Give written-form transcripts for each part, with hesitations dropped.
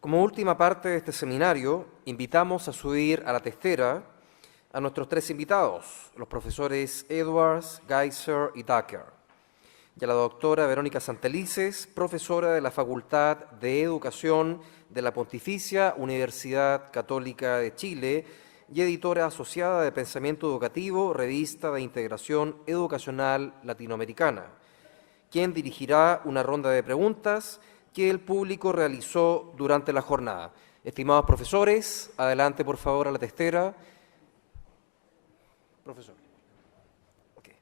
Como última parte de este seminario, invitamos a subir a la testera a nuestros tres invitados, los profesores Edwards, Geiser y Tucker, y a la doctora Verónica Santelices, profesora de la Facultad de Educación de la Pontificia Universidad Católica de Chile y editora asociada de Pensamiento Educativo, revista de integración educacional latinoamericana, quien dirigirá una ronda de preguntas que el público realizó durante la jornada. Estimados profesores, adelante por favor a la testera. Profesor. Okay.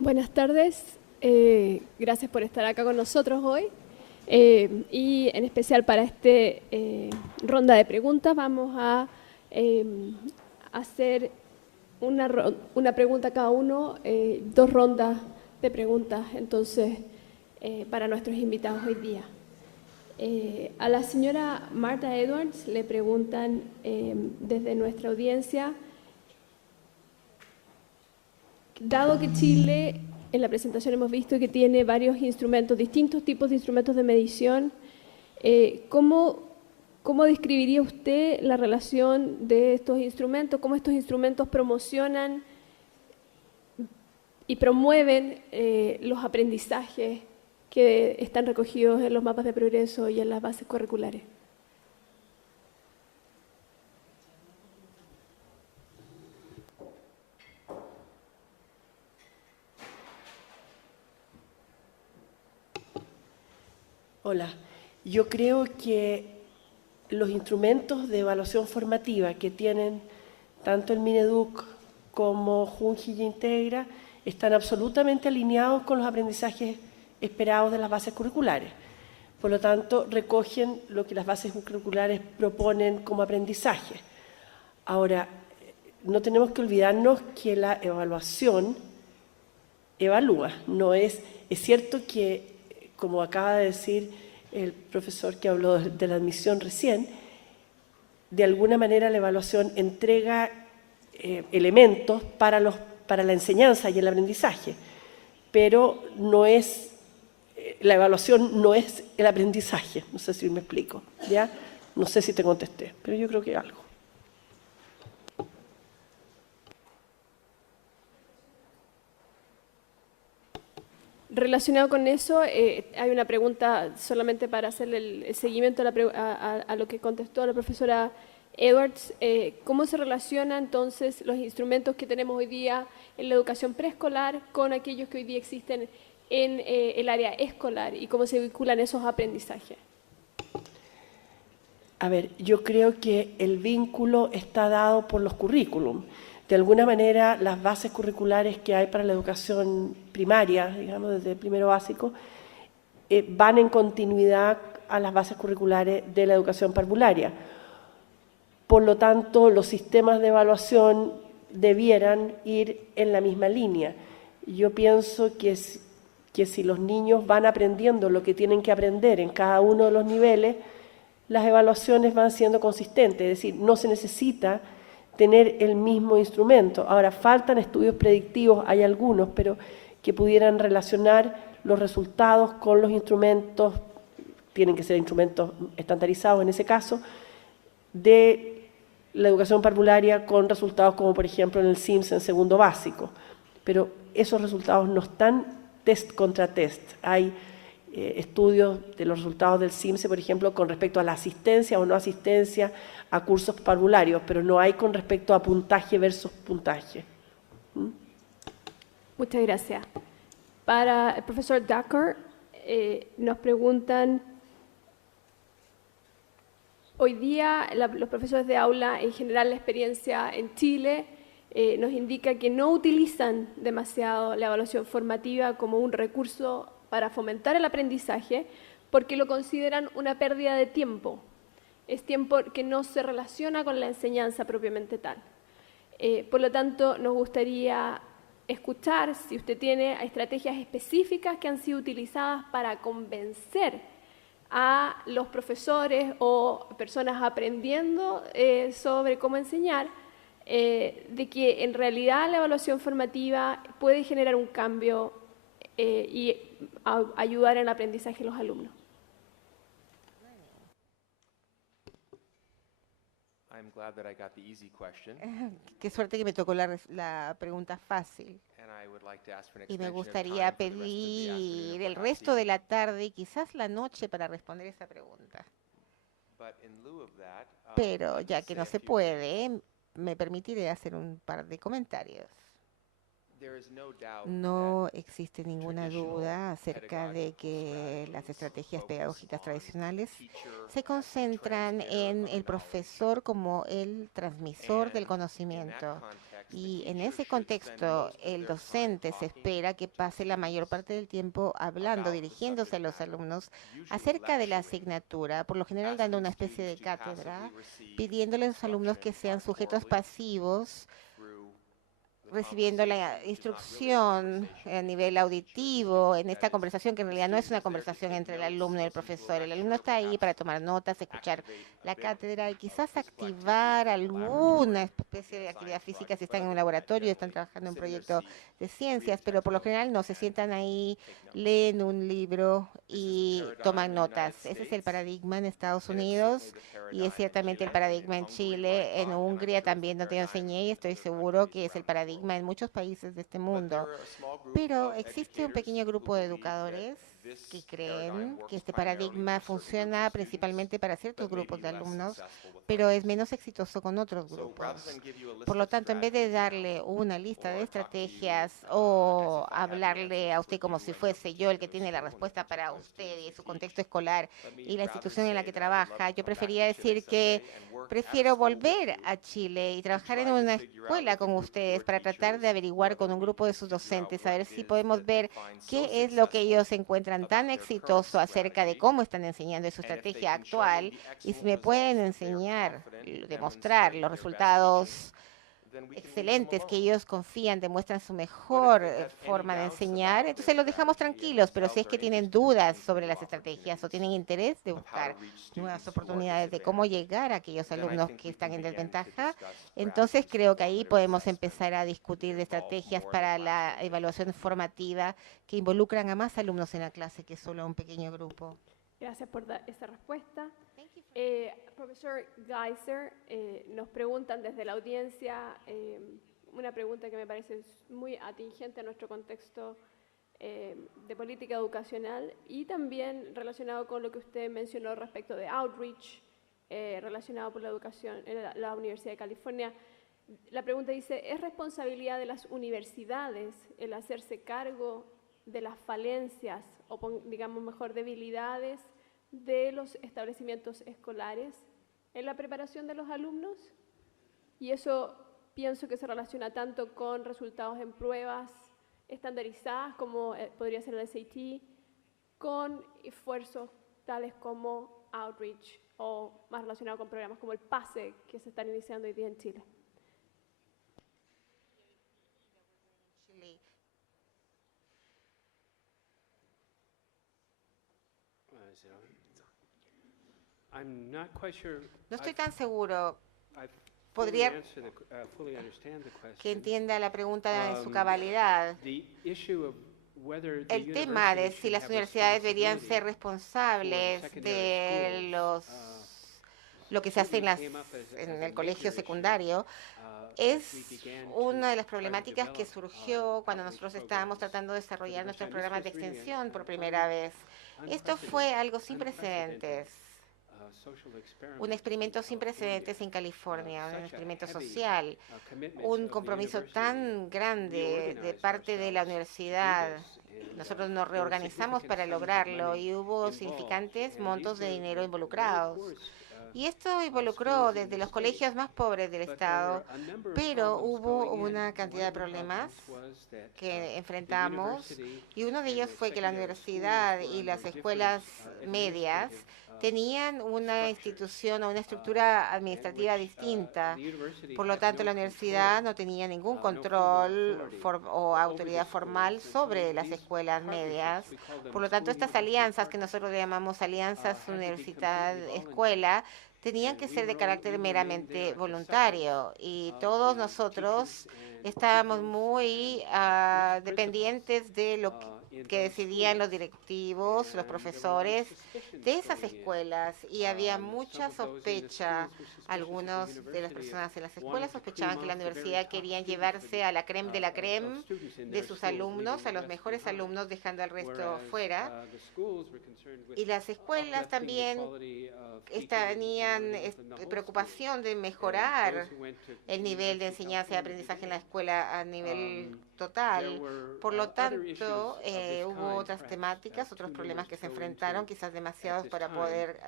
Buenas tardes, gracias por estar acá con nosotros hoy y en especial para esta ronda de preguntas vamos a hacer una pregunta cada uno, dos rondas de preguntas entonces para nuestros invitados hoy día. A la señora Marta Edwards le preguntan desde nuestra audiencia: dado que Chile, en la presentación hemos visto que tiene varios instrumentos, distintos tipos de instrumentos de medición, ¿cómo describiría usted la relación de estos instrumentos? ¿Cómo estos instrumentos promocionan y promueven los aprendizajes que están recogidos en los mapas de progreso y en las bases curriculares? Hola, yo creo que los instrumentos de evaluación formativa que tienen tanto el Mineduc como Junji y Integra están absolutamente alineados con los aprendizajes esperados de las bases curriculares. Por lo tanto, recogen lo que las bases curriculares proponen como aprendizaje. Ahora, no tenemos que olvidarnos que la evaluación evalúa. Es cierto que, como acaba de decir el profesor que habló de la admisión recién, de alguna manera la evaluación entrega elementos para la enseñanza y el aprendizaje, pero la evaluación no es el aprendizaje. No sé si me explico, ¿ya? No sé si te contesté, pero yo creo que algo. Relacionado con eso, hay una pregunta solamente para hacerle el seguimiento a lo que contestó la profesora Edwards. ¿Cómo se relacionan entonces los instrumentos que tenemos hoy día en la educación preescolar con aquellos que hoy día existen en el área escolar y cómo se vinculan esos aprendizajes? A ver, yo creo que el vínculo está dado por los currículum. De alguna manera, las bases curriculares que hay para la educación primaria, digamos, desde el primero básico, van en continuidad a las bases curriculares de la educación parvularia. Por lo tanto, los sistemas de evaluación debieran ir en la misma línea. Yo pienso que si los niños van aprendiendo lo que tienen que aprender en cada uno de los niveles, las evaluaciones van siendo consistentes, es decir, no se necesita tener el mismo instrumento. Ahora, faltan estudios predictivos, hay algunos, pero que pudieran relacionar los resultados con los instrumentos, tienen que ser instrumentos estandarizados en ese caso, de la educación parvularia con resultados como por ejemplo en el SIMS en segundo básico. Pero esos resultados no están test contra test. Hay estudios de los resultados del SIMSE, por ejemplo, con respecto a la asistencia o no asistencia a cursos parvularios, pero no hay con respecto a puntaje versus puntaje. Muchas gracias. Para el profesor Tucker, nos preguntan, hoy día los profesores de aula, en general la experiencia en Chile, nos indica que no utilizan demasiado la evaluación formativa como un recurso para fomentar el aprendizaje, porque lo consideran una pérdida de tiempo. Es tiempo que no se relaciona con la enseñanza propiamente tal. Por lo tanto, nos gustaría escuchar si usted tiene estrategias específicas que han sido utilizadas para convencer a los profesores o personas aprendiendo sobre cómo enseñar, de que en realidad la evaluación formativa puede generar un cambio y ayudar en el aprendizaje de los alumnos. I'm glad that I got the easy question, Qué suerte que me tocó la pregunta fácil. and I would like to ask for an Y me extension of gustaría time for the rest of the afternoon, pedir or el perhaps resto de evening. la tarde y quizás la noche para responder esa pregunta. But in lieu of that, Pero I'd ya like to que say no a se few things. puede, me permitiré hacer un par de comentarios. There is no doubt No that existe ninguna traditional duda acerca de que las estrategias pedagógicas tradicionales se concentran en el profesor como el transmisor del conocimiento. Y en ese contexto, el docente se espera que pase la mayor parte del tiempo hablando, dirigiéndose a los alumnos acerca de la asignatura, por lo general dando una especie de cátedra, pidiéndole a los alumnos que sean sujetos pasivos, recibiendo la instrucción a nivel auditivo en esta conversación, que en realidad no es una conversación entre el alumno y el profesor. El alumno está ahí para tomar notas, escuchar la cátedra y quizás activar alguna especie de actividad física si están en un laboratorio, están trabajando en un proyecto de ciencias, pero por lo general no, se sientan ahí, leen un libro y toman notas. Ese es el paradigma en Estados Unidos y es ciertamente el paradigma en Chile. En Hungría también donde yo enseñé y estoy seguro que es el paradigma en muchos países de este mundo. Pero existe un pequeño grupo de educadores que creen que este paradigma funciona principalmente para ciertos grupos de alumnos, pero es menos exitoso con otros grupos. Por lo tanto, en vez de darle una lista de estrategias o hablarle a usted como si fuese yo el que tiene la respuesta para usted y su contexto escolar y la institución en la que trabaja, yo prefería decir que prefiero volver a Chile y trabajar en una escuela con ustedes para tratar de averiguar con un grupo de sus docentes, a ver si podemos ver qué es lo que ellos encuentran tan exitoso acerca de cómo están enseñando su estrategia actual y si me pueden enseñar, demostrar los resultados excelentes que ellos confían, demuestran su mejor forma de enseñar, entonces los dejamos tranquilos, pero si es que tienen dudas sobre las estrategias o tienen interés de buscar nuevas oportunidades de cómo llegar a aquellos alumnos que están en desventaja, entonces creo que ahí podemos empezar a discutir de estrategias para la evaluación formativa que involucran a más alumnos en la clase que solo a un pequeño grupo. Gracias por esa respuesta. Profesor Geiser, nos preguntan desde la audiencia una pregunta que me parece muy atingente a nuestro contexto de política educacional y también relacionado con lo que usted mencionó respecto de outreach, relacionado por la educación en la Universidad de California. La pregunta dice, ¿es responsabilidad de las universidades el hacerse cargo de las falencias o, digamos mejor, debilidades de los establecimientos escolares en la preparación de los alumnos? Y eso pienso que se relaciona tanto con resultados en pruebas estandarizadas como podría ser el SAT, con esfuerzos tales como outreach o más relacionado con programas como el PASE que se están iniciando hoy día en Chile. I'm not quite sure No estoy tan seguro I Podría- fully understand the que question. entienda la pregunta en su cabalidad. The issue of whether the El tema de universities si las should have universidades deberían ser responsibility responsables for secondary de schools, lo que se hace en, certainly came up as en a el colegio major issue, secundario, as es we began to una de las try to problemáticas que develop, surgió cuando outreach nosotros estábamos programs tratando de for the desarrollar first nuestros time. This programas de was really extensión por an primera vez. Esto fue algo sin unprecedented, precedentes, social experiment un experimento in sin California. precedentes en California, un Such a experimento heavy, social, commitment un of the compromiso university. tan grande de Reorganized parte de la ourselves to do universidad. this, and, Nosotros nos there were reorganizamos significant para sums of lograrlo money y hubo involved, significantes and montos these de were dinero the very involucrados. poorest, Y esto involucró schools in desde the los state. colegios más pobres del But there were estado, a number of pero problems hubo going in. una One cantidad de of the problemas problems was that, que the enfrentamos university y uno de and ellos the fue que la secondary universidad schools were y las under escuelas different, medias administrative, tenían una institución o una estructura administrativa distinta. Por lo tanto, la universidad no tenía ningún control o autoridad formal sobre las escuelas medias. Por lo tanto, estas alianzas que nosotros llamamos alianzas universidad-escuela tenían que ser de carácter meramente voluntario y todos nosotros estábamos muy dependientes de lo que decidían los directivos, los profesores de esas escuelas y había mucha sospecha. Algunos de las personas en las escuelas sospechaban que la universidad querían llevarse a la creme de la creme de sus alumnos, a los mejores alumnos, dejando al resto fuera. Y las escuelas también tenían preocupación de mejorar el nivel de enseñanza y aprendizaje en la escuela a nivel total. Por lo tanto, hubo otras temáticas, otros problemas que se enfrentaron, quizás demasiados para poder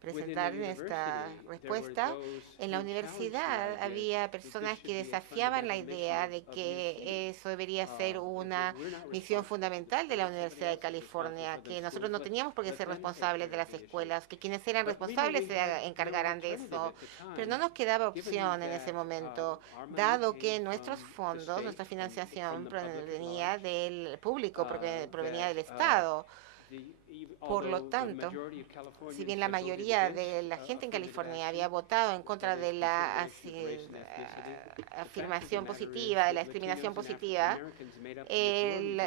presentar en esta respuesta. En la universidad había personas que desafiaban la idea de que eso debería ser una misión fundamental de la Universidad de California, que nosotros no teníamos por qué ser responsables de las escuelas, que quienes eran responsables se encargaran de eso, pero no nos quedaba opción en ese momento, dado que nuestros fondos, nuestra financiación provenía del público, porque provenía del Estado. Por lo tanto, si bien la mayoría de la gente en California había votado en contra de la afirmación positiva, de la discriminación positiva, el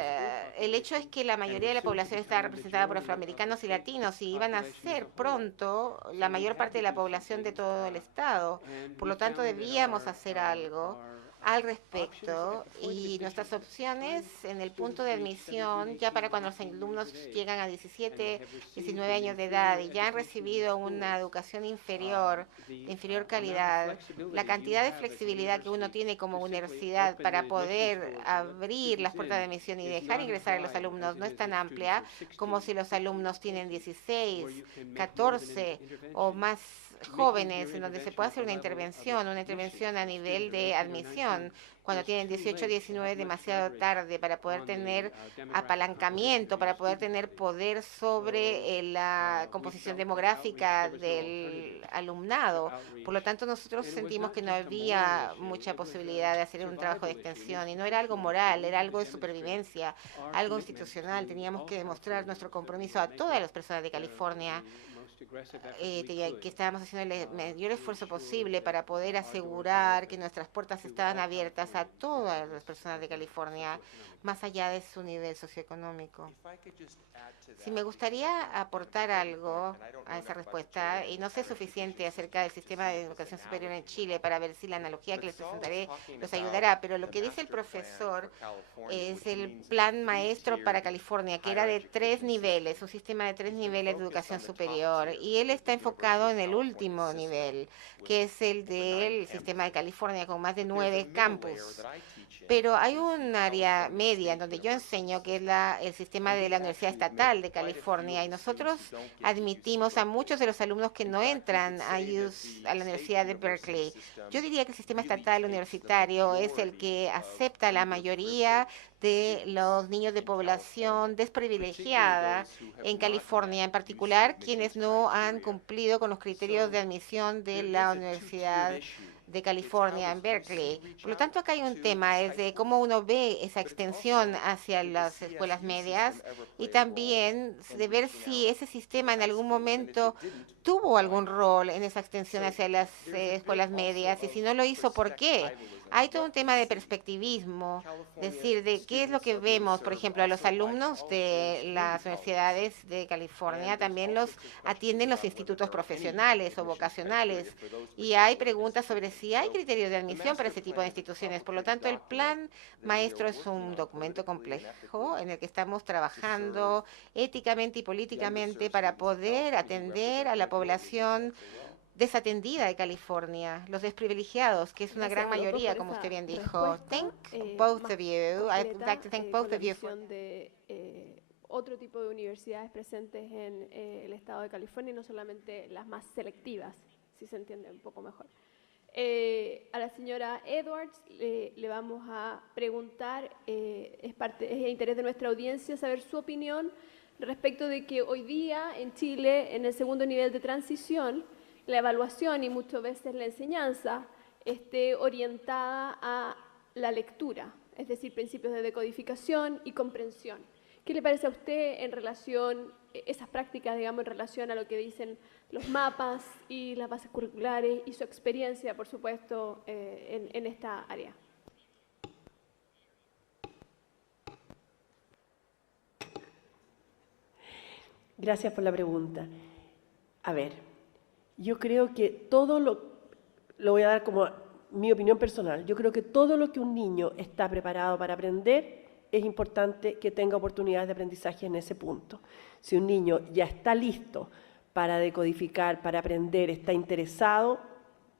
hecho es que la mayoría de la población estaba representada por afroamericanos y latinos y iban a ser pronto la mayor parte de la población de todo el estado. Por lo tanto, debíamos hacer algo al respecto y nuestras opciones en el punto de admisión, ya para cuando los alumnos llegan a 17, 19 años de edad y ya han recibido una educación inferior, de inferior calidad, la cantidad de flexibilidad que uno tiene como universidad para poder abrir las puertas de admisión y dejar ingresar a los alumnos no es tan amplia como si los alumnos tienen 16, 14 o más jóvenes, en donde se puede hacer una intervención a nivel de admisión. Cuando tienen 18 o 19 es demasiado tarde para poder tener apalancamiento, para poder tener poder sobre la composición demográfica del alumnado. Por lo tanto, nosotros sentimos que no había mucha posibilidad de hacer un trabajo de extensión y no era algo moral, era algo de supervivencia, algo institucional. Teníamos que demostrar nuestro compromiso a todas las personas de California que estábamos haciendo el mayor esfuerzo posible para poder asegurar que nuestras puertas estaban abiertas a todas las personas de California, más allá de su nivel socioeconómico. Si me gustaría aportar algo a esa respuesta, y no sé suficiente acerca del sistema de educación superior en Chile para ver si la analogía que les presentaré los ayudará, pero lo que dice el profesor es el plan maestro para California, que era de 3 niveles, un sistema de 3 niveles de educación superior, y él está enfocado en el último nivel, que es el del sistema de California, con más de 9 campus. Pero hay un área media en donde yo enseño, que es el sistema de la Universidad Estatal de California, y nosotros admitimos a muchos de los alumnos que no entran a la Universidad de Berkeley. Yo diría que el sistema estatal universitario es el que acepta la mayoría de los niños de población desprivilegiada en California, en particular quienes no han cumplido con los criterios de admisión de la Universidad de California en Berkeley. Por lo tanto, acá hay un tema, es de cómo uno ve esa extensión hacia las escuelas medias y también de ver si ese sistema en algún momento tuvo algún rol en esa extensión hacia las escuelas medias y si no lo hizo, ¿por qué? Hay todo un tema de perspectivismo, es decir, de qué es lo que vemos, por ejemplo, a los alumnos de las universidades de California también los atienden los institutos profesionales o vocacionales y hay preguntas sobre si hay criterios de admisión para ese tipo de instituciones. Por lo tanto, el plan maestro es un documento complejo en el que estamos trabajando éticamente y políticamente para poder atender a la población desatendida de California, los desprivilegiados, que es una gran mayoría, como usted bien dijo. Thank both of you. I'd like to thank both of you. De otro tipo de universidades presentes en el estado de California y no solamente las más selectivas, si se entiende un poco mejor. A la señora Edwards le vamos a preguntar, es de interés de nuestra audiencia saber su opinión respecto de que hoy día en Chile, en el segundo nivel de transición, la evaluación y muchas veces la enseñanza esté orientada a la lectura, es decir, principios de decodificación y comprensión. ¿Qué le parece a usted en relación, esas prácticas, digamos, en relación a lo que dicen los mapas y las bases curriculares y su experiencia, por supuesto, en esta área? Gracias por la pregunta. A ver, yo creo que lo voy a dar como mi opinión personal, yo creo que todo lo que un niño está preparado para aprender es importante que tenga oportunidades de aprendizaje en ese punto. Si un niño ya está listo para decodificar, para aprender, está interesado,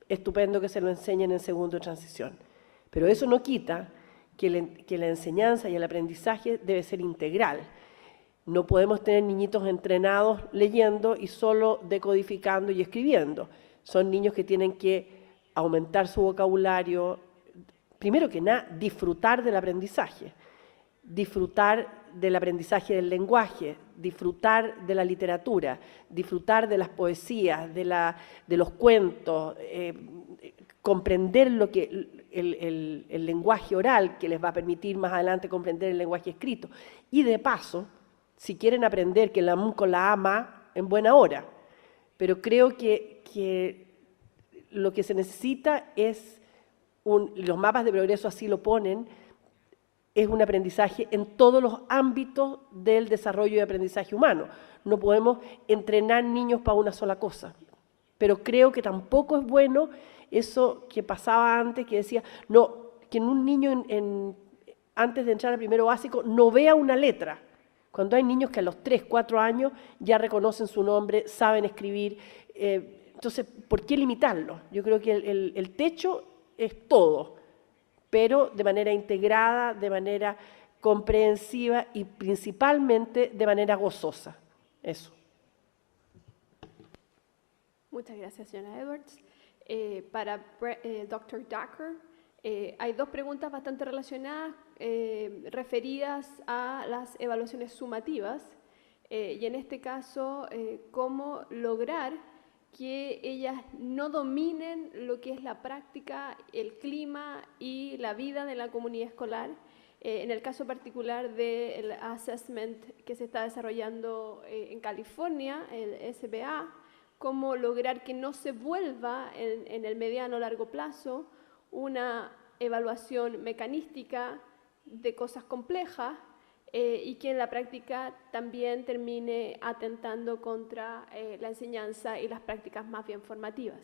estupendo que se lo enseñen en segundo de transición. Pero eso no quita que la enseñanza y el aprendizaje debe ser integral. No podemos tener niñitos entrenados leyendo y solo decodificando y escribiendo. Son niños que tienen que aumentar su vocabulario, primero que nada, disfrutar del aprendizaje del lenguaje, disfrutar de la literatura, disfrutar de las poesías, de los cuentos, comprender lo que el lenguaje oral que les va a permitir más adelante comprender el lenguaje escrito. Y de paso, si quieren aprender que la M con la ama, en buena hora. Pero creo que lo que se necesita es, los mapas de progreso así lo ponen, es un aprendizaje en todos los ámbitos del desarrollo y aprendizaje humano. No podemos entrenar niños para una sola cosa. Pero creo que tampoco es bueno eso que pasaba antes, que decía, no, que en un niño antes de entrar a primero básico no vea una letra. Cuando hay niños que a los 3, 4 años ya reconocen su nombre, saben escribir, entonces, ¿por qué limitarlo? Yo creo que el techo es todo, pero de manera integrada, de manera comprensiva y principalmente de manera gozosa. Eso. Muchas gracias, señora Edwards. Para Dr. Dacker, hay dos preguntas bastante relacionadas referidas a las evaluaciones sumativas y en este caso, cómo lograr que ellas no dominen lo que es la práctica, el clima y la vida de la comunidad escolar. En el caso particular del assessment que se está desarrollando en California, el SBA, cómo lograr que no se vuelva en el mediano o largo plazo una evaluación mecanística de cosas complejas y que en la práctica también termine atentando contra la enseñanza y las prácticas más bien formativas.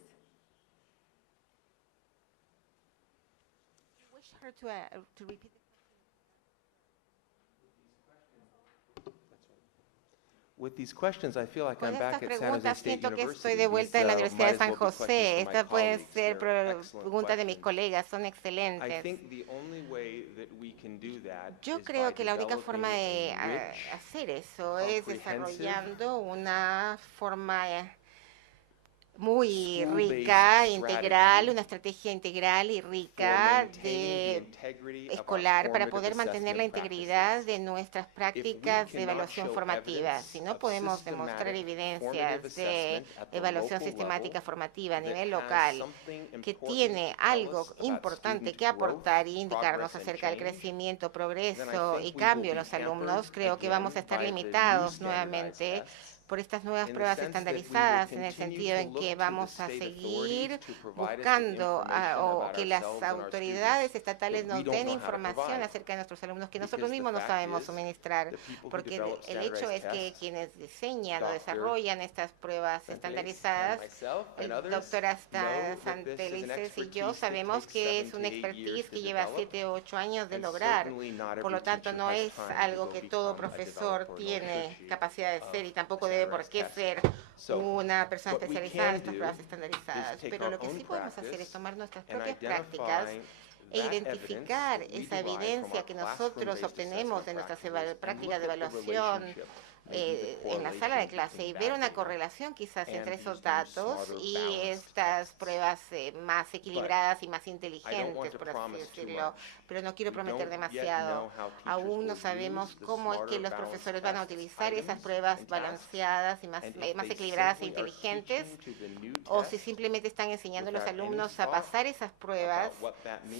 With these questions, I feel like Con I'm back estas at San Jose preguntas State siento que University. estoy de vuelta en la These, Universidad de might San as well be José. questions from my Estas pueden colleagues. ser They're excellent preguntas de mis questions. colegas, son I excelentes. think the only way that we can do that Yo is creo by que la única forma de developing a rich, hacer eso es comprehensive, desarrollando una forma muy school-based rica, integral, strategy una estrategia integral y for rica maintaining the de integrity of our escolar para formative poder mantener la assessment integridad practices. de nuestras If we prácticas de cannot evaluación show formativa. evidence Si no of podemos demostrar systematic evidencias formative de assessment at the evaluación local sistemática level formativa a that nivel has local, something que important tiene to tell algo us about importante student que aportar y growth, indicarnos progress, and acerca del change, crecimiento, then I progreso think y we will cambio de be los alumnos, hampered creo que vamos a again estar by the new limitados standardized nuevamente tests, por estas nuevas in the pruebas sense that we will estandarizadas, en el continue sentido to en look que to the vamos a state seguir authorities to provide us with buscando information o about que las ourselves and our autoridades students estatales that we nos don't den know how to información provide. acerca de nuestros alumnos que Because nosotros the mismos no fact sabemos is, suministrar, the people who porque develop el hecho es standardized que tests, quienes diseñan o Dr. desarrollan estas pruebas Santelices estandarizadas, and myself el and others doctor know that this is an Santelices y yo expertise that sabemos takes que es 7 to una 8 years expertise to que lleva develop, 7 o 8 años de and lograr. certainly not Por lo every tanto, teacher no has es time to algo go que todo become a profesor developer nor tiene should she capacidad de of ser y tampoco a debe por standardized qué test. ser So, una persona what we especializada en can estas do pruebas is estandarizadas. take Pero our lo que own sí podemos hacer es practice tomar nuestras and propias prácticas identify e that identificar evidence that we esa derive from evidencia our que nosotros classroom-based obtenemos assessment de nuestras practices and prácticas de look at the evaluación relationship en la sala de clase y ver una correlación quizás entre esos datos y estas pruebas más equilibradas y más inteligentes, por así decirlo. Pero no quiero prometer demasiado. Aún no sabemos cómo es que los profesores van a utilizar esas pruebas balanceadas y más equilibradas e inteligentes, o si simplemente están enseñando a los alumnos a pasar esas pruebas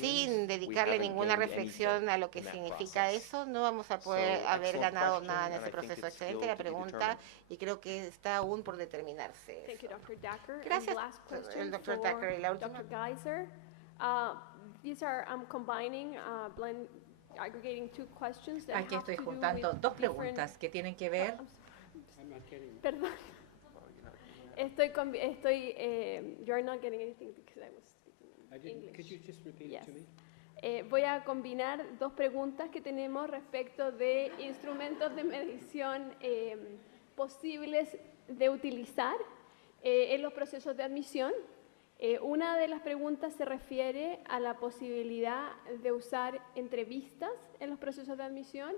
sin dedicarle ninguna reflexión a lo que significa eso, no vamos a poder haber ganado nada en ese proceso. Excelente la pregunta y creo que está aún por determinarse. Thank you, eso. Dr. Dacker. Gracias, And last question el Dr. for Dacker. Y la última. Dr. Geiser. These are, I'm combining, aggregating two questions that Aquí have estoy to do juntando with dos different- preguntas que tienen que ver. I'm not getting. Perdón. You're not getting anything because I was speaking I in didn't, could English. you just repeat Yes. it to me? Voy a combinar dos preguntas que tenemos respecto de instrumentos de medición posibles de utilizar en los procesos de admisión. Una de las preguntas se refiere a la posibilidad de usar entrevistas en los procesos de admisión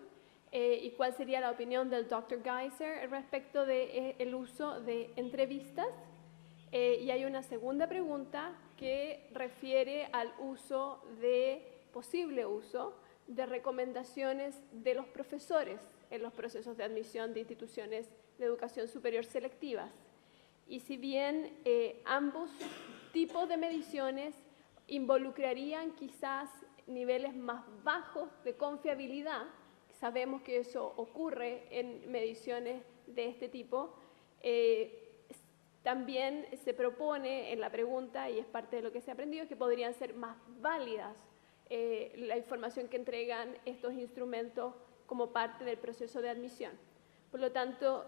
y cuál sería la opinión del Dr. Geiser respecto del uso de entrevistas. Y hay una segunda pregunta que refiere al posible uso de recomendaciones de los profesores en los procesos de admisión de instituciones de educación superior selectivas. Y si bien ambos tipos de mediciones involucrarían quizás niveles más bajos de confiabilidad, sabemos que eso ocurre en mediciones de este tipo, también se propone en la pregunta, y es parte de lo que se ha aprendido, que podrían ser más válidas la información que entregan estos instrumentos como parte del proceso de admisión. Por lo tanto,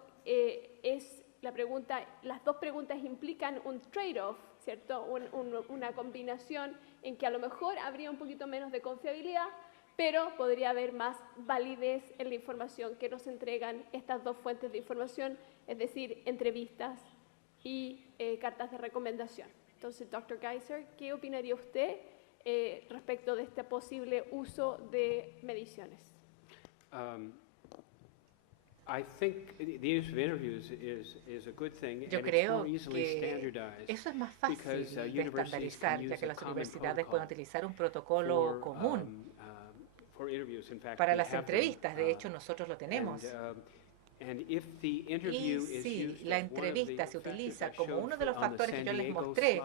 las dos preguntas implican un trade-off, ¿cierto? Una combinación en que a lo mejor habría un poquito menos de confiabilidad, pero podría haber más validez en la información que nos entregan estas dos fuentes de información, es decir, entrevistas y cartas de recomendación. Entonces, Dr. Geiser, ¿qué opinaría usted respecto de este posible uso de mediciones? I think the use of interviews is a good thing, Yo and it's creo more easily que standardized eso es más fácil because, de universities can estandarizar, ya use que a las common universidades protocol pueden utilizar un protocolo for, común for interviews. In fact, para we las have them, entrevistas. De hecho, nosotros lo tenemos. And if the interview Y is si used la as one of the entrevista se factors utiliza I como showed uno de los on the factores que San yo les Diego mostré slide,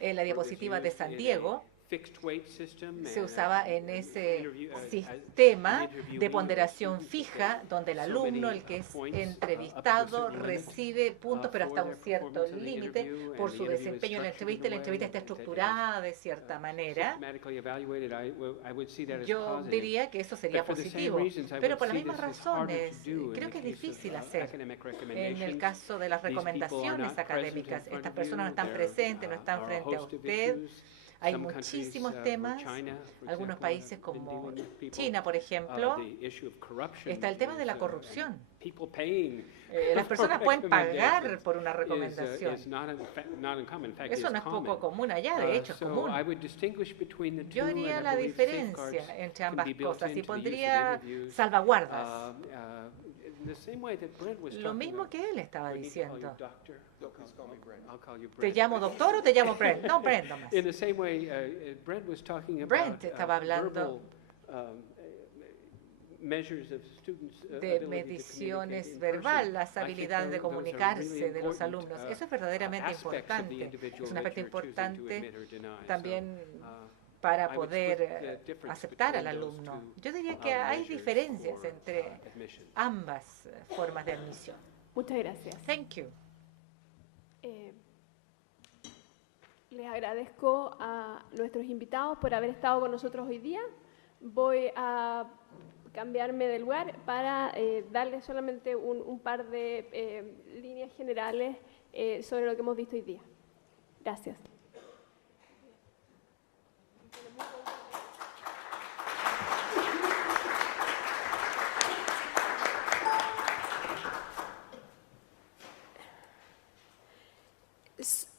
en la where it was diapositiva de used San in a Diego, fixed weight system se and usaba en ese an sistema interviewee de or ponderación student fija, donde el so alumno, many, el que es points, up to a entrevistado, certain limit, recibe puntos, pero hasta for un their cierto performance in the límite interview, por and su the interview is desempeño en la structured entrevista, y la in a entrevista way está that is, estructurada de cierta manera. systematically evaluated. I would see that as Yo positive. diría que eso sería But for the same positivo, reasons, I pero would por las see mismas this as harder to razones, do in creo the que es case of, difícil hacer. academic En el recommendations. caso de las These people are recomendaciones not present in académicas, front estas of personas no you. están There presentes, no están are a frente a host of usted. issues. Hay Some countries, muchísimos like temas. China, for Algunos example, países have been como dealing with people. China, por ejemplo, The issue of corruption está el tema de is, la and corrupción. people paying Las personas pueden pagar recommendations por una is recomendación. not uncommon. In fact, Eso it's no es common. poco común allá, de hecho es So común. I would distinguish between the Yo two, haría and I la believe diferencia safeguards entre can ambas be built cosas y into the use of pondría interviews. salvaguardas. In the same way that Brent was Lo talking mismo about. que él estaba Do I need to call you diciendo. doctor? I'll call you ¿Te Brent. llamo doctor o te llamo Brent? No, Brent nomás. In the same way, Brent was talking about Brent estaba hablando measures of students' de ability to mediciones communicate in verbal, person. las I think habilidades de those are comunicarse really de los important, alumnos. Eso es verdaderamente aspects of the importante. individual Es un that aspecto you're choosing to importante admit or deny. también So, para I would poder split the difference aceptar al between those alumno. two, Yo diría que hay measures diferencias for, entre admission. ambas formas de admisión. Muchas gracias. Thank you. Les agradezco a nuestros invitados por haber estado con nosotros hoy día. Voy a cambiarme de lugar para darles solamente un par de líneas generales sobre lo que hemos visto hoy día. Gracias.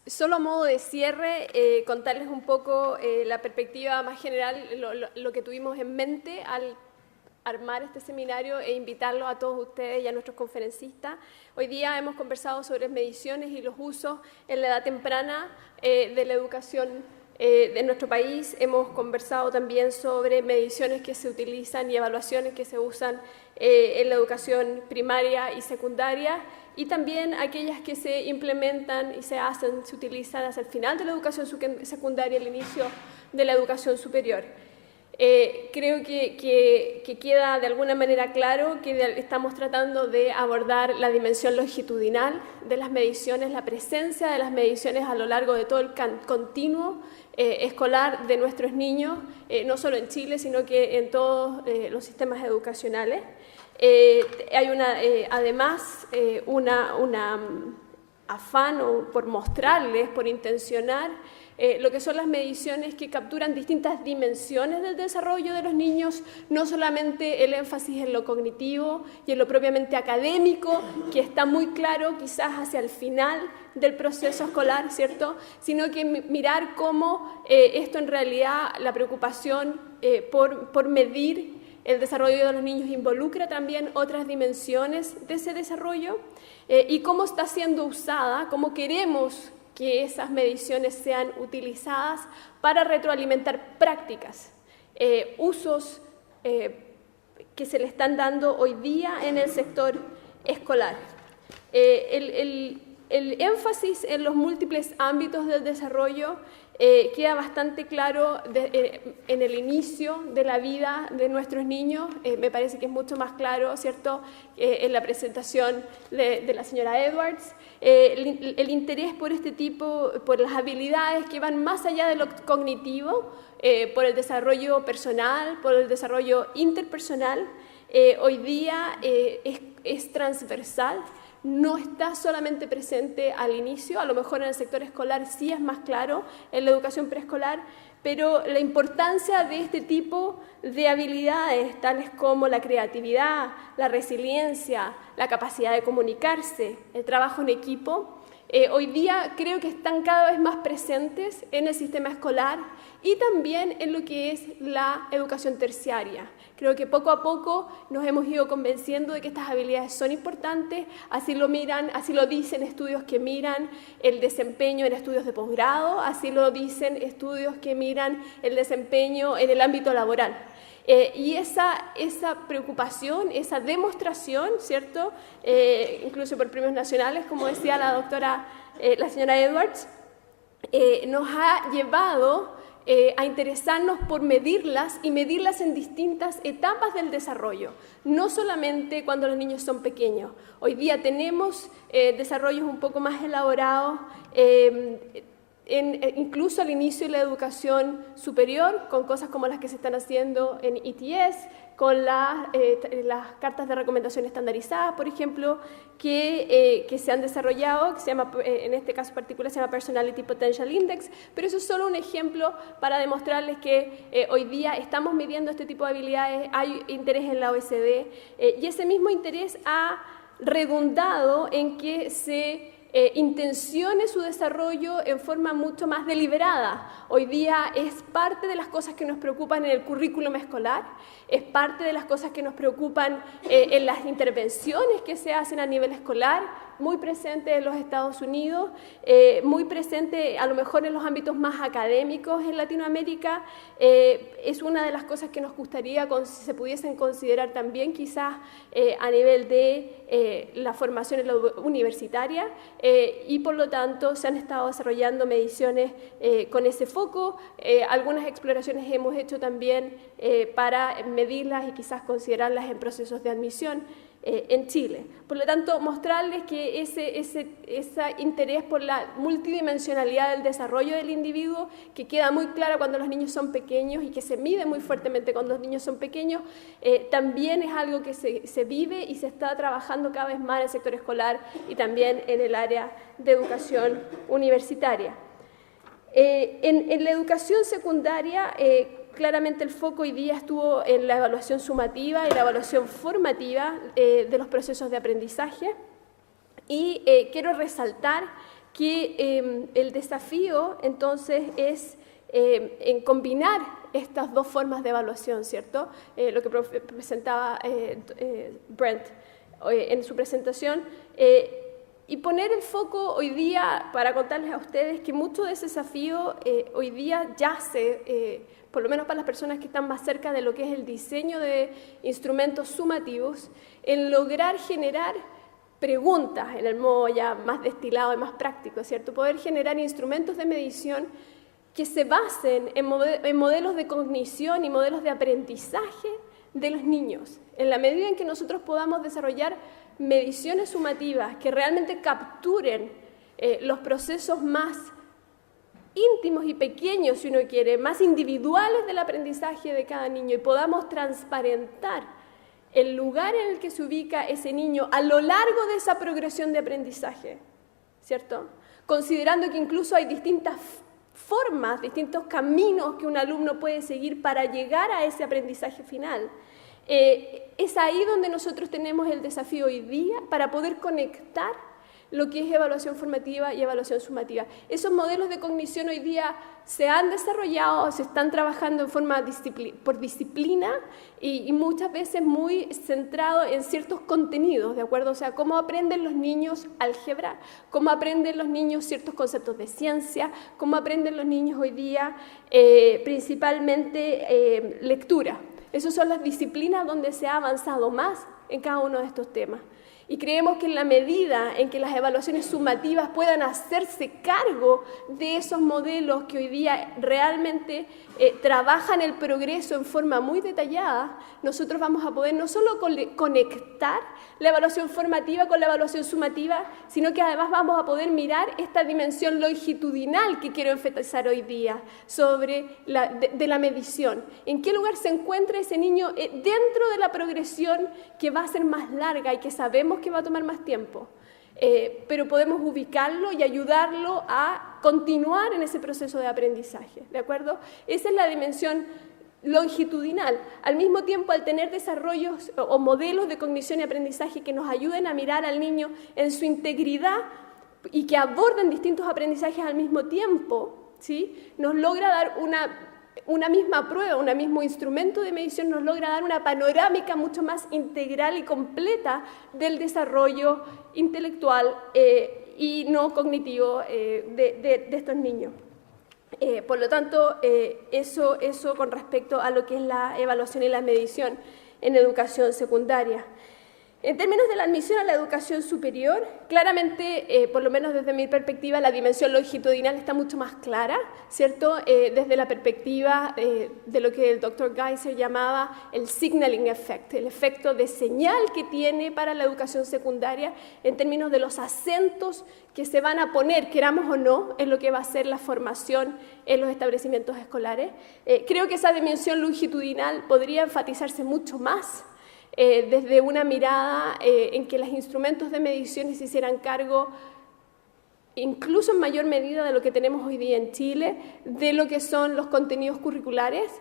Solo a modo de cierre, contarles un poco la perspectiva más general, lo que tuvimos en mente al armar este seminario e invitarlo a todos ustedes y a nuestros conferencistas. Hoy día hemos conversado sobre mediciones y los usos en la edad temprana de la educación de nuestro país. Hemos conversado también sobre mediciones que se utilizan y evaluaciones que se usan en la educación primaria y secundaria, y también aquellas que se implementan y se utilizan hacia el final de la educación secundaria y el inicio de la educación superior. Creo que queda de alguna manera claro que estamos tratando de abordar la dimensión longitudinal de las mediciones, la presencia de las mediciones a lo largo de todo el continuo escolar de nuestros niños, no solo en Chile, sino que en todos los sistemas educacionales. Hay además un afán por mostrarles, por intencionar lo que son las mediciones que capturan distintas dimensiones del desarrollo de los niños, no solamente el énfasis en lo cognitivo y en lo propiamente académico, que está muy claro quizás hacia el final del proceso escolar, ¿cierto?, sino que mirar cómo esto en realidad, la preocupación por medir el desarrollo de los niños involucra también otras dimensiones de ese desarrollo y cómo está siendo usada, cómo queremos que esas mediciones sean utilizadas para retroalimentar prácticas, usos que se le están dando hoy día en el sector escolar. El énfasis en los múltiples ámbitos del desarrollo queda bastante claro en el inicio de la vida de nuestros niños. Me parece que es mucho más claro, ¿cierto?, en la presentación de la señora Edwards. El interés por este tipo, por las habilidades que van más allá de lo cognitivo, por el desarrollo personal, por el desarrollo interpersonal, hoy día es transversal. No está solamente presente al inicio, a lo mejor en el sector escolar sí es más claro, en la educación preescolar, pero la importancia de este tipo de habilidades, tales como la creatividad, la resiliencia, la capacidad de comunicarse, el trabajo en equipo, hoy día creo que están cada vez más presentes en el sistema escolar y también en lo que es la educación terciaria. Creo que poco a poco nos hemos ido convenciendo de que estas habilidades son importantes, así lo miran, así lo dicen estudios que miran el desempeño en estudios de posgrado, así lo dicen estudios que miran el desempeño en el ámbito laboral. Y esa preocupación, esa demostración, ¿cierto?, incluso por premios nacionales, como decía la doctora, la señora Edwards, nos ha llevado a interesarnos por medirlas y medirlas en distintas etapas del desarrollo, no solamente cuando los niños son pequeños. Hoy día tenemos desarrollos un poco más elaborados, incluso al inicio de la educación superior, con cosas como las que se están haciendo en ETS, con las cartas de recomendación estandarizadas, por ejemplo, que se han desarrollado, que se llama, en este caso particular se llama Personality Potential Index, pero eso es solo un ejemplo para demostrarles que hoy día estamos midiendo este tipo de habilidades, hay interés en la OECD, y ese mismo interés ha redundado en que se intencione su desarrollo en forma mucho más deliberada. Hoy día es parte de las cosas que nos preocupan en el currículum escolar, es parte de las cosas que nos preocupan en las intervenciones que se hacen a nivel escolar, muy presente en los Estados Unidos, muy presente a lo mejor en los ámbitos más académicos en Latinoamérica. Es una de las cosas que nos gustaría si se pudiesen considerar también quizás a nivel de la formación en la universitaria, y por lo tanto se han estado desarrollando mediciones con ese foco. Algunas exploraciones hemos hecho también para medirlas y quizás considerarlas en procesos de admisión en Chile. Por lo tanto, mostrarles que ese interés por la multidimensionalidad del desarrollo del individuo, que queda muy claro cuando los niños son pequeños y que se mide muy fuertemente cuando los niños son pequeños, también es algo que se vive y se está trabajando cada vez más en el sector escolar y también en el área de educación universitaria. En la educación secundaria, claramente el foco hoy día estuvo en la evaluación sumativa y la evaluación formativa de los procesos de aprendizaje, y quiero resaltar que el desafío entonces es en combinar estas dos formas de evaluación, ¿cierto? Lo que presentaba Brent en su presentación, y poner el foco hoy día para contarles a ustedes que mucho de ese desafío hoy día yace, por lo menos para las personas que están más cerca de lo que es el diseño de instrumentos sumativos, en lograr generar preguntas, en el modo ya más destilado y más práctico, ¿cierto? Poder generar instrumentos de medición que se basen en modelos de cognición y modelos de aprendizaje de los niños. En la medida en que nosotros podamos desarrollar mediciones sumativas que realmente capturen los procesos más íntimos y pequeños, si uno quiere, más individuales del aprendizaje de cada niño, y podamos transparentar el lugar en el que se ubica ese niño a lo largo de esa progresión de aprendizaje, ¿cierto? Considerando que incluso hay distintas formas, distintos caminos que un alumno puede seguir para llegar a ese aprendizaje final. Es ahí donde nosotros tenemos el desafío hoy día para poder conectar lo que es evaluación formativa y evaluación sumativa. Esos modelos de cognición hoy día se han desarrollado, se están trabajando en forma por disciplina y muchas veces muy centrado en ciertos contenidos, ¿de acuerdo? O sea, cómo aprenden los niños álgebra, cómo aprenden los niños ciertos conceptos de ciencia, cómo aprenden los niños hoy día principalmente lectura. Esas son las disciplinas donde se ha avanzado más en cada uno de estos temas. Y creemos que en la medida en que las evaluaciones sumativas puedan hacerse cargo de esos modelos que hoy día realmente trabajan el progreso en forma muy detallada, nosotros vamos a poder no solo conectar la evaluación formativa con la evaluación sumativa, sino que además vamos a poder mirar esta dimensión longitudinal que quiero enfatizar hoy día sobre de la medición. ¿En qué lugar se encuentra ese niño dentro de la progresión que va a ser más larga y que sabemos que va a tomar más tiempo? Pero podemos ubicarlo y ayudarlo a continuar en ese proceso de aprendizaje, ¿de acuerdo? Esa es la dimensión longitudinal. Al mismo tiempo, al tener desarrollos o modelos de cognición y aprendizaje que nos ayuden a mirar al niño en su integridad y que aborden distintos aprendizajes al mismo tiempo, ¿sí? Nos logra dar una misma prueba, un mismo instrumento de medición nos logra dar una panorámica mucho más integral y completa del desarrollo intelectual y no cognitivo de estos niños. Por lo tanto, eso con respecto a lo que es la evaluación y la medición en educación secundaria. En términos de la admisión a la educación superior, claramente, por lo menos desde mi perspectiva, la dimensión longitudinal está mucho más clara, ¿cierto? Desde la perspectiva de lo que el Dr. Geiser llamaba el signaling effect, el efecto de señal que tiene para la educación secundaria en términos de los acentos que se van a poner, queramos o no, en lo que va a ser la formación en los establecimientos escolares. Creo que esa dimensión longitudinal podría enfatizarse mucho más desde una mirada en que los instrumentos de medición se hicieran cargo, incluso en mayor medida de lo que tenemos hoy día en Chile, de lo que son los contenidos curriculares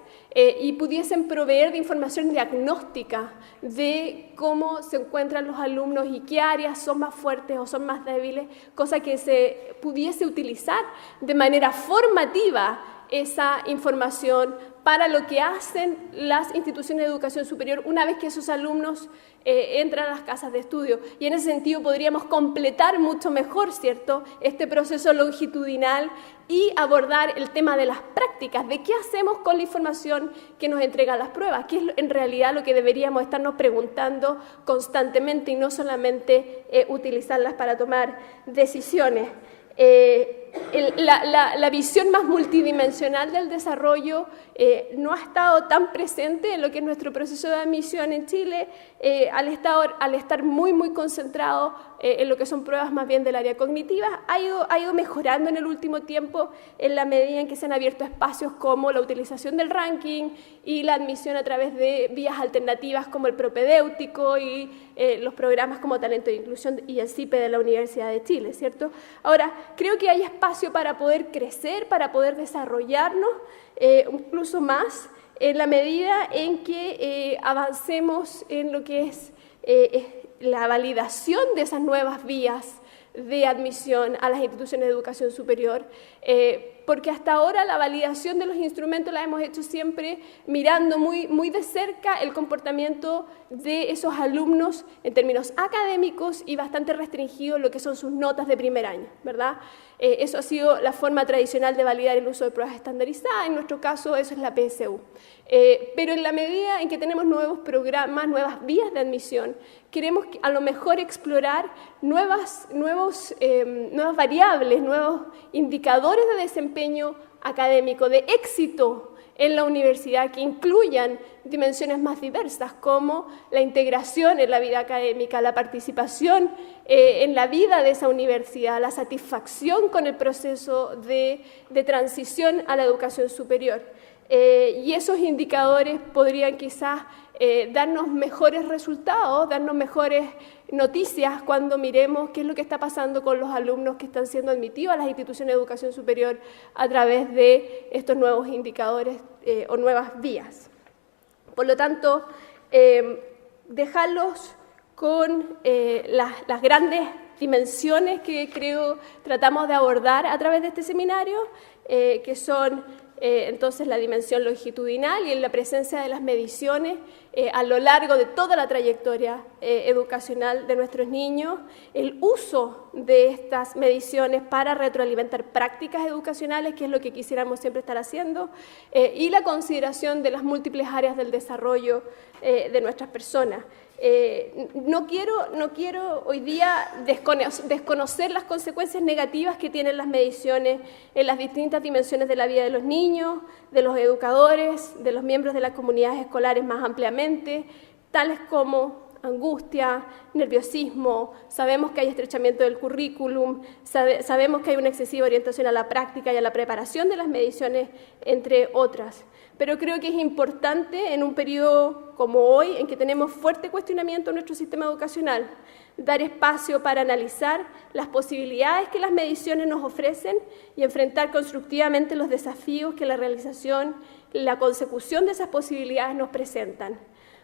y pudiesen proveer de información diagnóstica de cómo se encuentran los alumnos y qué áreas son más fuertes o son más débiles, cosa que se pudiese utilizar de manera formativa esa información para lo que hacen las instituciones de educación superior una vez que esos alumnos entran a las casas de estudio. Y en ese sentido podríamos completar mucho mejor, ¿cierto?, este proceso longitudinal y abordar el tema de las prácticas, de qué hacemos con la información que nos entregan las pruebas, que es en realidad lo que deberíamos estarnos preguntando constantemente y no solamente utilizarlas para tomar decisiones. La visión más multidimensional del desarrollo no ha estado tan presente en lo que es nuestro proceso de admisión en Chile, al estar muy concentrado en lo que son pruebas más bien del área cognitiva, ha ido mejorando en el último tiempo en la medida en que se han abierto espacios como la utilización del ranking y la admisión a través de vías alternativas como el propedéutico y los programas como Talento e Inclusión y el CIPE de la Universidad de Chile, ¿cierto? Ahora, creo que hay espacio para poder crecer, para poder desarrollarnos incluso más en la medida en que avancemos en lo que es la validación de esas nuevas vías de admisión a las instituciones de educación superior. porque hasta ahora la validación de los instrumentos la hemos hecho siempre mirando muy de cerca el comportamiento de esos alumnos en términos académicos y bastante restringido lo que son sus notas de primer año, ¿verdad? Eso ha sido la forma tradicional de validar el uso de pruebas estandarizadas, en nuestro caso eso es la PSU. Pero en la medida en que tenemos nuevos programas, nuevas vías de admisión, queremos a lo mejor explorar nuevas variables, nuevos indicadores de desempeño académico, de éxito en la universidad que incluyan dimensiones más diversas como la integración en la vida académica, la participación en la vida de esa universidad, la satisfacción con el proceso de transición a la educación superior. Y esos indicadores podrían quizás darnos mejores resultados, darnos mejores noticias cuando miremos qué es lo que está pasando con los alumnos que están siendo admitidos a las instituciones de educación superior a través de estos nuevos indicadores o nuevas vías. Por lo tanto, dejarlos con las grandes dimensiones que creo tratamos de abordar a través de este seminario, que son entonces la dimensión longitudinal y en la presencia de las mediciones a lo largo de toda la trayectoria educacional de nuestros niños, el uso de estas mediciones para retroalimentar prácticas educacionales, que es lo que quisiéramos siempre estar haciendo, y la consideración de las múltiples áreas del desarrollo de nuestras personas. No quiero hoy día desconocer las consecuencias negativas que tienen las mediciones en las distintas dimensiones de la vida de los niños, de los educadores, de los miembros de las comunidades escolares más ampliamente, tales como angustia, nerviosismo, sabemos que hay estrechamiento del currículum, sabemos que hay una excesiva orientación a la práctica y a la preparación de las mediciones, entre otras. Pero creo que es importante en un periodo como hoy, en que tenemos fuerte cuestionamiento en nuestro sistema educacional, dar espacio para analizar las posibilidades que las mediciones nos ofrecen y enfrentar constructivamente los desafíos que la realización, la consecución de esas posibilidades nos presentan.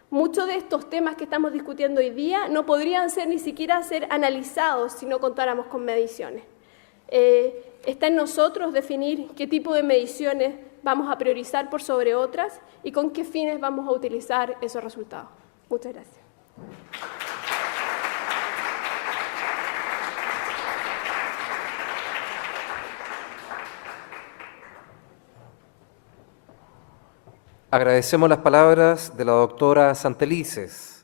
Muchos de estos temas que estamos discutiendo hoy día no podrían ni siquiera ser analizados si no contáramos con mediciones. Está en nosotros definir qué tipo de mediciones vamos a priorizar por sobre otras y con qué fines vamos a utilizar esos resultados. Muchas gracias. Agradecemos las palabras de la doctora Santelices.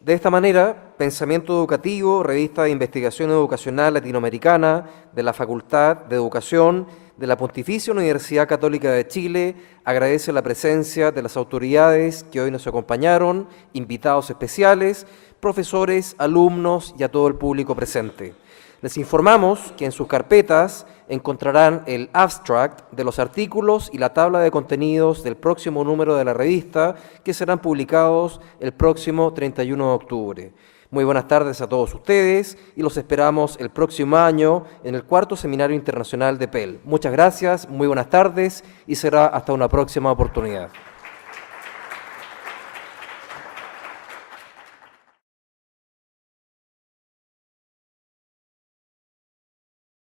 De esta manera, Pensamiento Educativo, revista de investigación educacional latinoamericana de la Facultad de Educación de la Pontificia Universidad Católica de Chile, agradece la presencia de las autoridades que hoy nos acompañaron, invitados especiales, profesores, alumnos y a todo el público presente. Les informamos que en sus carpetas encontrarán el abstract de los artículos y la tabla de contenidos del próximo número de la revista, que serán publicados el próximo 31 de octubre. Muy buenas tardes a todos ustedes y los esperamos el próximo año en el 4º Seminario Internacional de PEL. Muchas gracias, muy buenas tardes y será hasta una próxima oportunidad.